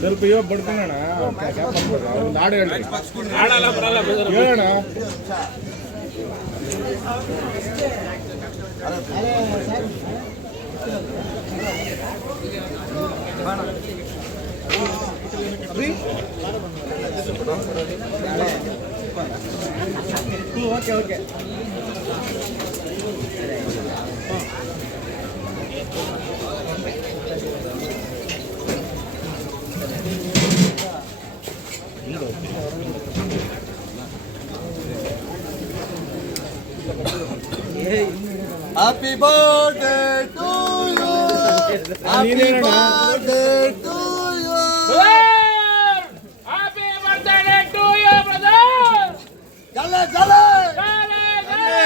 ಸ್ವಲ್ಪ ಇವಾಗ ಬಡ್ಕೋಣ ಹಾಡು ಹೇಳಿ okay okay Happy birthday to you. Happy ನೀನೇನಣ್ಣ? birthday to you. Happy birthday to you, brother! Jale, jale. Jale, jale!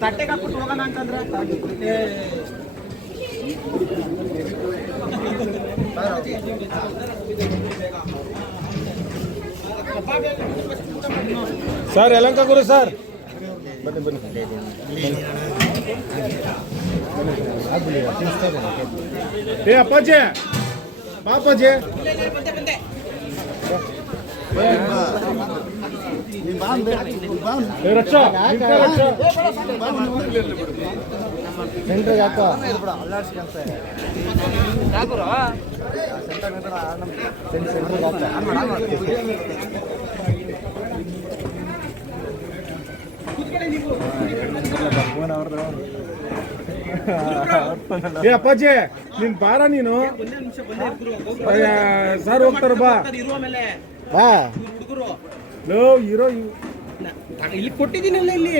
ತಟ್ಟೆಗೆ ಹಾಕ್ಬಿಟ್ಟು ಹೋಗೋಣ ಅಂತಂದ್ರೆ ಸರ್ ಯಲಂಕ ಗುರು ಸರ್ ಬನ್ನಿ ಬನ್ನಿ ಏ ಅಪ್ಪಾಜಿ ಪಾಪಾಜಿ ಏ ರಕ್ಷ ನಿಂತ್ಕೊ ರಕ್ಷ ಸೆಂಟ್ರಿಗೆ ಹಾಕೋ ಏ ಅಪ್ಪಾಜಿ, ನೀನ್ ಬಾರ ನೀನು? ಸರ್ ಹೋಗ್ತಾರ ಬಾ. ಹಾ ಇರೋ ಇಲ್ಲಿ ಕೊಟ್ಟಿದ್ದೀನಲ್ಲ ಇಲ್ಲಿ.